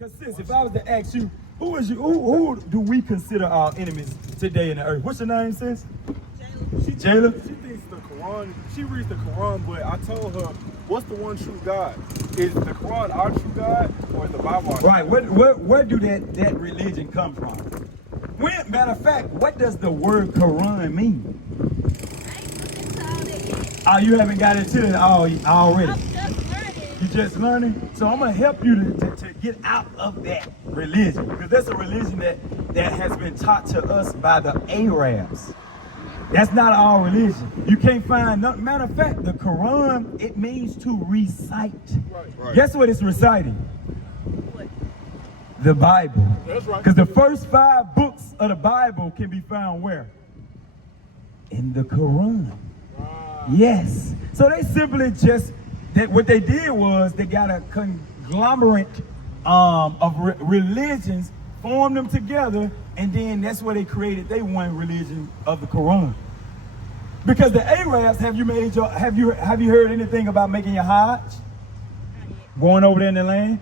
Because sis, if I was to ask you, who do we consider our enemies today in the earth? What's your name, sis? Jayla. She thinks the Quran, she reads the Quran, but I told her, what's the one true God? Is the Quran our true God, or is the Bible our true Right, where do that religion come from? Matter of fact, what does the word Quran mean? Oh, you haven't got into it already? I'm just learning. You just learning? So I'm going to help you to get out of that religion. Because that's a religion that has been taught to us by the Arabs. That's not our religion. You can't find nothing. Matter of fact, the Quran, it means to recite. Right. Guess what it's reciting? What? The Bible. That's right. Because the first 5 books of the Bible can be found where? In the Quran. Yes. So they simply just, what they did was they got a conglomerate of religions, formed them together, and then that's where they created their one religion of the Quran. Because the Arabs, have you heard anything about making your Hajj? Going over there in the land?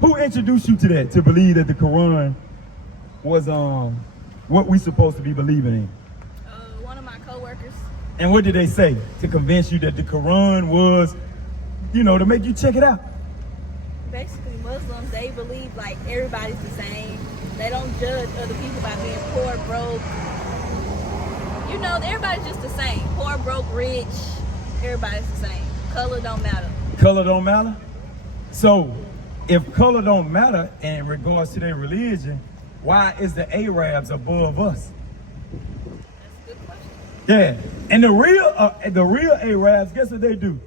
Who introduced you to that, to believe that the Quran was what we supposed to be believing in? One of my coworkers. And what did they say to convince you that the Quran was, to make you check it out? Basically, Muslims, they believe like everybody's the same. They don't judge other people by being poor, broke. Everybody's just the same. Poor, broke, rich. Everybody's the same. Color don't matter. Color don't matter? So, if color don't matter in regards to their religion, why is the Arabs above us? That's a good question. Yeah, and the real Arabs, guess what they do?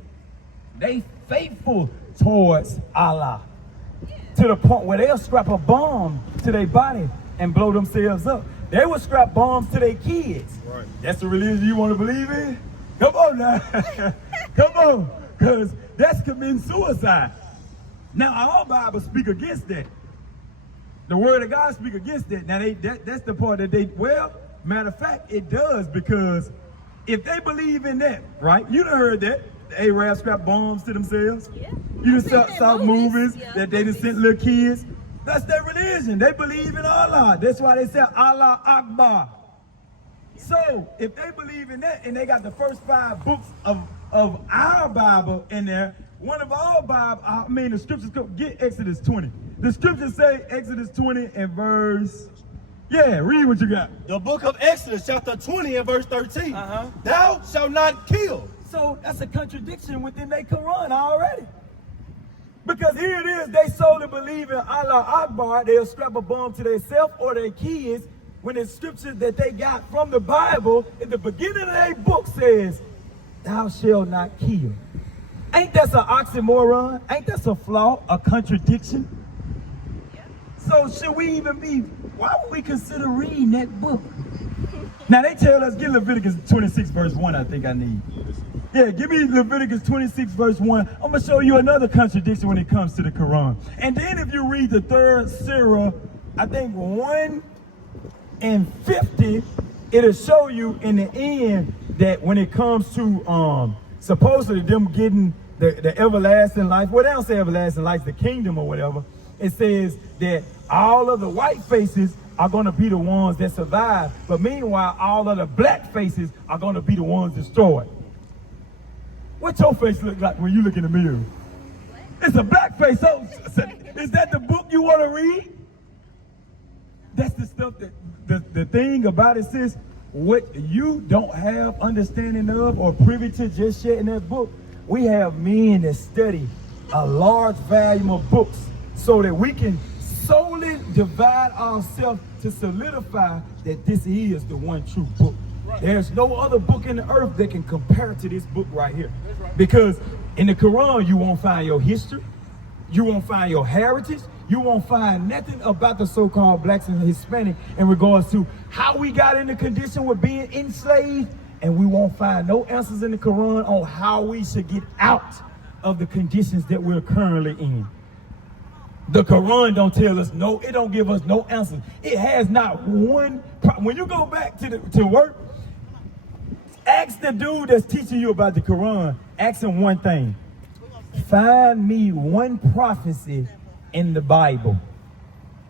They faithful towards Allah. Yeah. To the point where they'll strap a bomb to their body and blow themselves up. They will strap bombs to their kids. Right. That's the religion you want to believe in? Come on now. Come on, because that's committing suicide. Now, our Bible speak against that. The word of God speak against that. Now, that's the part that matter of fact, it does, because if they believe in that, right? You done heard that. The Arabs strap bombs to themselves. Yeah. You done saw movies Yeah, that they done sent little kids. That's their religion. They believe in Allah. That's why they say Allah Akbar. So, if they believe in that, and they got the first 5 books of our Bible in there, one of our Bible, the scriptures, get Exodus 20. The scriptures say Exodus 20 and verse, read what you got. The book of Exodus, chapter 20 and verse 13. Thou shalt not kill. So that's a contradiction within their Quran already. Because here it is, they solely believe in Allah Akbar. They'll strap a bomb to themselves or their kids, when the scripture that they got from the Bible in the beginning of their book says, thou shalt not kill. Ain't that an oxymoron? Ain't that a flaw, a contradiction? Yeah. So should we even why would we consider reading that book? Now they tell us, get Leviticus 26 verse 1, I think I need. Yeah, give me Leviticus 26 verse 1. I'm going to show you another contradiction when it comes to the Quran. And then if you read the 3rd Surah, I think 1 and 50, it'll show you in the end that when it comes to supposedly them getting the everlasting life, well, they don't say everlasting life, the kingdom or whatever, it says that all of the white faces are going to be the ones that survive, but meanwhile, all of the black faces are going to be the ones destroyed. What your face look like when you look in the mirror? It's a black face. So is that the book you want to read? That's the stuff that the thing about it, sis, what you don't have understanding of or privy to just yet in that book, we have men that study a large volume of books so that we can solely divide ourselves to solidify that this is the one true book. Right. There's no other book in the earth that can compare to this book right here. Right. Because in the Quran, you won't find your history, you won't find your heritage, you won't find nothing about the so-called blacks and Hispanic in regards to how we got in the condition with being enslaved, and we won't find no answers in the Quran on how we should get out of the conditions that we're currently in. The Quran don't tell us no, it don't give us no answers. It has not one, when you go back to work, ask the dude that's teaching you about the Quran, ask him one thing. Find me one prophecy in the Bible.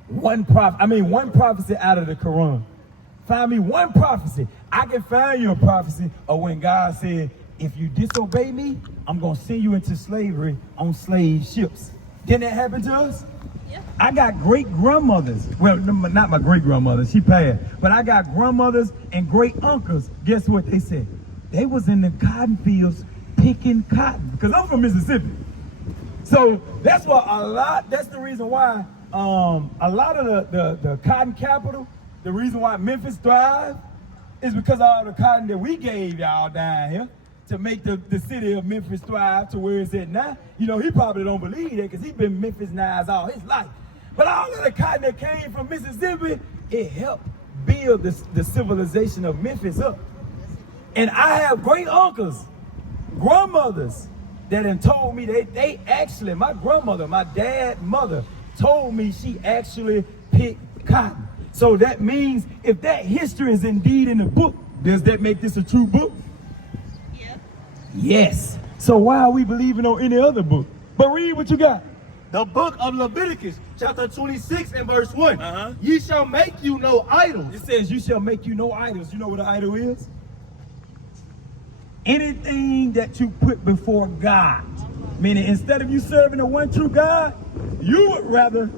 One prophecy out of the Quran. Find me one prophecy. I can find you a prophecy of when God said, if you disobey me, I'm going to send you into slavery on slave ships. Didn't that happen to us? Yeah. I got great-grandmothers. Well, not my great-grandmother. She passed. But I got grandmothers and great-uncles. Guess what they said? They was in the cotton fields picking cotton. Because I'm from Mississippi. So that's the reason why a lot of the cotton capital, the reason why Memphis thrived is because of all the cotton that we gave y'all down here to make the city of Memphis thrive to where it's at now. You know, he probably don't believe that because he's been Memphis Nice all his life. But all of the cotton that came from Mississippi, it helped build the civilization of Memphis up. And I have great uncles, grandmothers that have told me they actually, my grandmother, my dad's mother, told me she actually picked cotton. So that means if that history is indeed in the book, does that make this a true book? Yeah. Yes. So why are we believing on any other book? But read what you got. The book of Leviticus, chapter 26 and verse 1. Ye shall make you no idols. It says you shall make you no idols. You know what an idol is? Anything that you put before God. Meaning instead of you serving the one true God, you would rather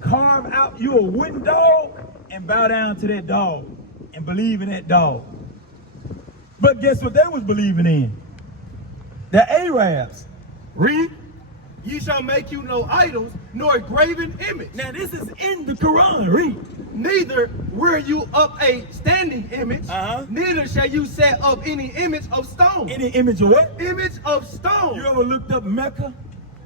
carve out you a wooden dog and bow down to that dog and believe in that dog. But guess what they was believing in? The Arabs. Read. Ye shall make you no idols, nor graven image. Now this is in the Quran. Read. Neither rear you up a standing image, neither shall you set up any image of stone. Any image of what? Image of stone. You ever looked up Mecca?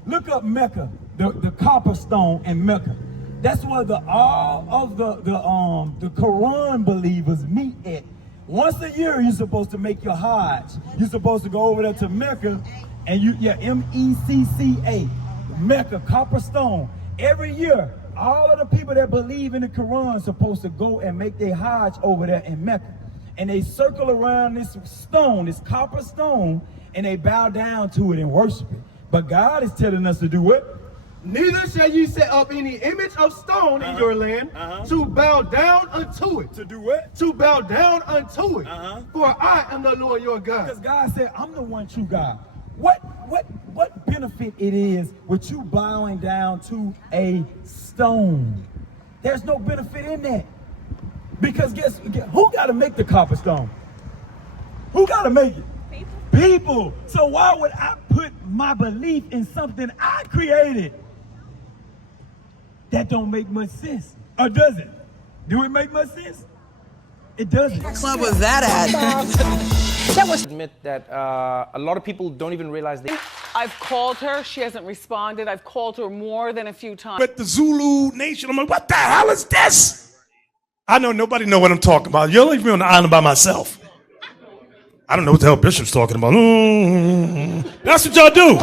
Look up Mecca, the copper stone in Mecca. That's where all of the Quran believers meet at. Once a year, you're supposed to make your Hajj. You're supposed to go over there to Mecca, and Mecca, Mecca, copper stone. Every year, all of the people that believe in the Quran are supposed to go and make their Hajj over there in Mecca. And they circle around this stone, this copper stone, and they bow down to it and worship it. But God is telling us to do what? Neither shall you set up any image of stone in your land to bow down unto it. To do what? To bow down unto it. For I am the Lord your God. Because God said, I'm the one true God. What benefit it is with you bowing down to a stone? There's no benefit in that. Because guess who got to make the copper stone? Who got to make it? People. So why would I put my belief in something I created? That don't make much sense. Or does it? Do it make much sense? It doesn't. What club was that at? That was admit that a lot of people don't even realize they. I've called her. She hasn't responded. I've called her more than a few times. But the Zulu nation, I'm like, what the hell is this? I know nobody know what I'm talking about. You'll leave me on the island by myself. I don't know what the hell Bishop's talking about. That's what y'all do.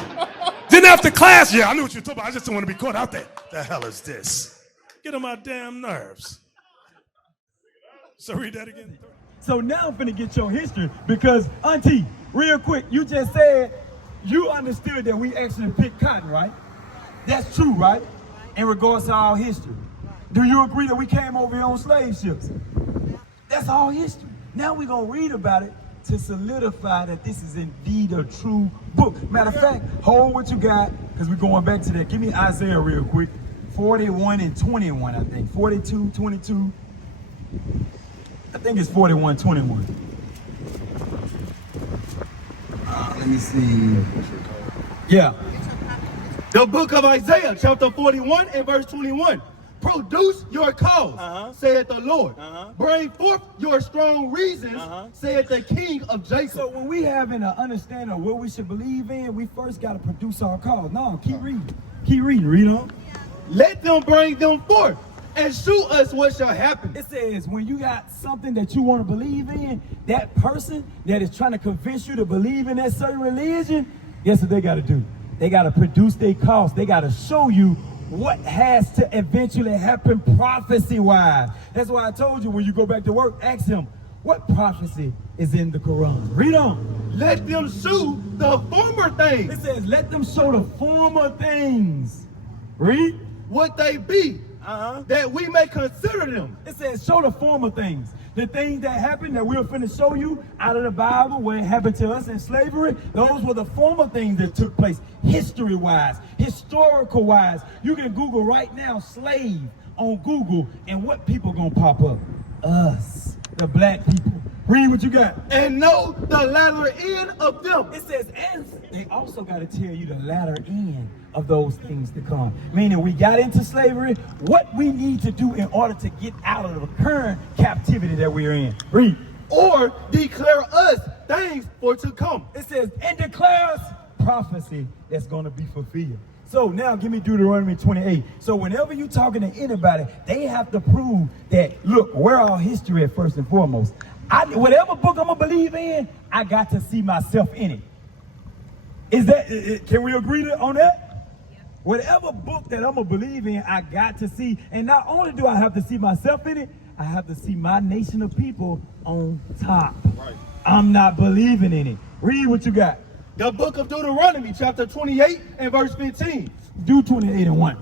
Then after class, yeah, I knew what you were talking about. I just don't want to be caught out there. The hell is this? Get on my damn nerves. So read that again. So now I'm finna get your history because, Auntie, real quick, you just said you understood that we actually picked cotton, right? That's true, right? In regards to our history. Do you agree that we came over here on slave ships? That's all history. Now we're gonna read about it to solidify that this is indeed a true book. Matter of fact, hold what you got, because we're going back to that. Give me Isaiah real quick. 41 and 21, I think. 42, 22. I think it's 41, 21. Let me see. Yeah. The book of Isaiah, chapter 41 and verse 21. Produce your cause, saith the Lord. Bring forth your strong reasons, saith the King of Jacob. So when we have an understanding of what we should believe in, we first got to produce our cause. No, keep reading. Keep reading. Read on. Let them bring them forth and shew us what shall happen. It says when you got something that you want to believe in, that person that is trying to convince you to believe in that certain religion, guess what they got to do? They got to produce their cause. They got to show you what has to eventually happen prophecy-wise. That's why I told you when you go back to work, ask him, what prophecy is in the Quran? Read on. Let them shew the former things. It says, let them show the former things. Read. what they be, that we may consider them. It says, show the former things. The things that happened that we're finna show you out of the Bible, where it happened to us in slavery, those were the former things that took place, history-wise, historical-wise. You can Google right now, slave, on Google, and what people gonna pop up? Us, the black people. Read what you got. And know the latter end of them. It says, and they also got to tell you the latter end of those things to come. Meaning we got into slavery, what we need to do in order to get out of the current captivity that we're in. Read. Or declare us things for to come. It says, and declares prophecy that's going to be fulfilled. So now give me Deuteronomy 28. So whenever you're talking to anybody, they have to prove that, look, we're our history at first and foremost. Whatever book I'm going to believe in, I got to see myself in it. Is that, can we agree on that? Yeah. Whatever book that I'm going to believe in, I got to see. And not only do I have to see myself in it, I have to see my nation of people on top. Right. I'm not believing in it. Read what you got. The book of Deuteronomy, chapter 28 and verse 15. Do 28 and 1.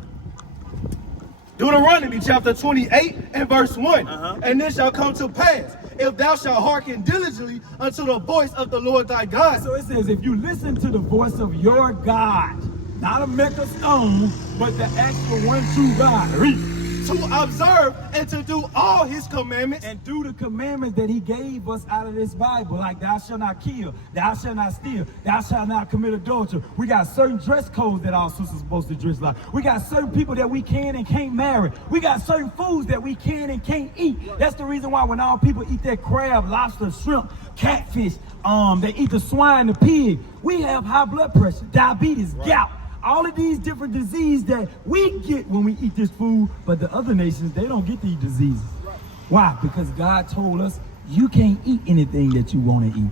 Deuteronomy chapter 28 and verse 1. And this shall come to pass, if thou shalt hearken diligently unto the voice of the Lord thy God. So it says, if you listen to the voice of your God, not a Mecca stone, but the actual one true God. Read. To observe and to do all his commandments. And do the commandments that he gave us out of this Bible, like thou shalt not kill, thou shalt not steal, thou shalt not commit adultery. We got certain dress codes that our sisters are supposed to dress like. We got certain people that we can and can't marry. We got certain foods that we can and can't eat. That's the reason why when all people eat that crab, lobster, shrimp, catfish, they eat the swine, the pig, we have high blood pressure, diabetes, gout. All of these different diseases that we get when we eat this food, but the other nations, they don't get these diseases. Why? Because God told us you can't eat anything that you want to eat.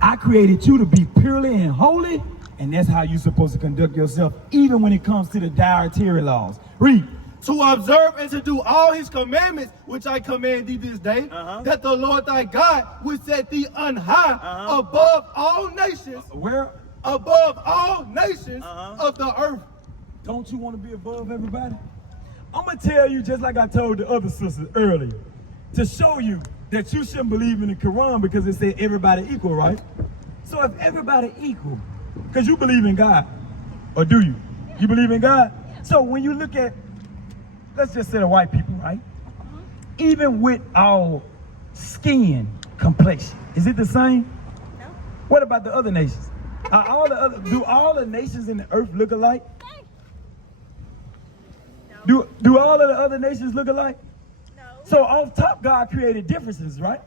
I created you to be purely and holy, and that's how you're supposed to conduct yourself, even when it comes to the dietary laws. Read. To observe and to do all his commandments, which I command thee this day, that the Lord thy God will set thee on high above all nations. Where? Above all nations of the earth. Don't you want to be above everybody? I'm going to tell you, just like I told the other sisters earlier, to show you that you shouldn't believe in the Quran because it said everybody equal, right? So if everybody equal, because you believe in God, or do you? You believe in God? So when you look at, let's just say the white people, right? Even with our skin complexion, is it the same? No. What about the other nations? Do all the nations in the earth look alike? No. Do all of the other nations look alike? No. So off top, God created differences, right?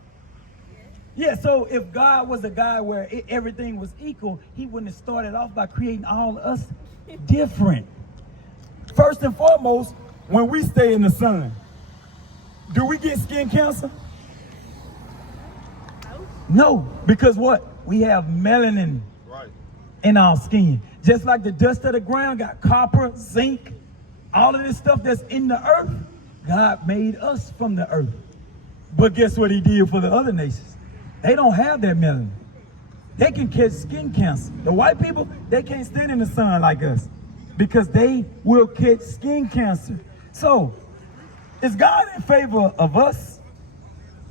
Yeah, so if God was a guy where everything was equal, he wouldn't have started off by creating all of us different. First and foremost, when we stay in the sun, do we get skin cancer? No, because what? We have melanin in our skin. Just like the dust of the ground got copper, zinc, all of this stuff that's in the earth, God made us from the earth. But guess what he did for the other nations? They don't have that melanin. They can catch skin cancer. The white people, they can't stand in the sun like us because they will catch skin cancer. So, is God in favor of us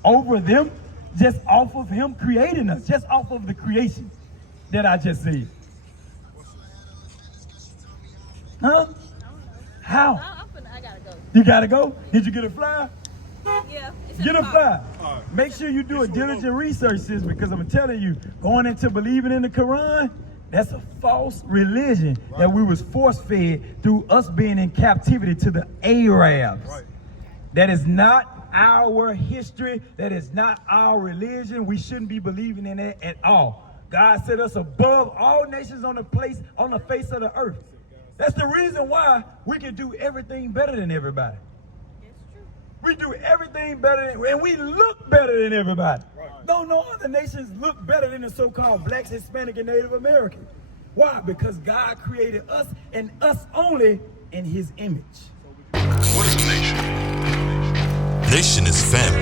over them just off of him creating us, just off of the creation that I just said? Huh? How? I gotta go. You gotta go? Did you get a flyer? Yeah. Get a flyer. Make sure you do a diligent research, sis, because I'm telling you, going into believing in the Quran, that's a false religion that we was force-fed through us being in captivity to the Arabs. That is not our history. That is not our religion. We shouldn't be believing in that at all. God set us above all nations on the face of the earth. That's the reason why we can do everything better than everybody. It's true. We do everything better and we look better than everybody. No other nations look better than the so-called blacks, Hispanic, and Native American. Why? Because God created us and us only in his image. What is a nation? Nation is family.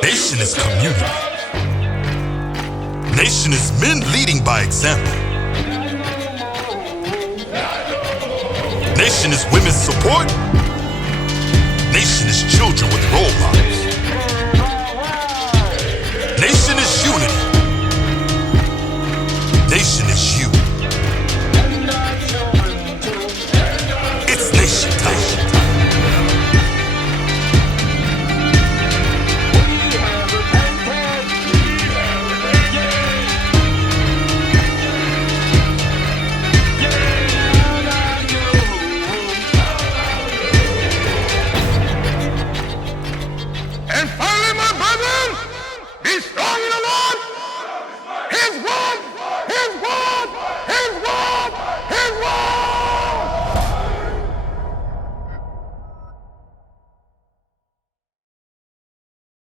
Nation is community. Nation is men leading by example. Nation is women's support. Nation is children with role models. Nation is unity. Nation is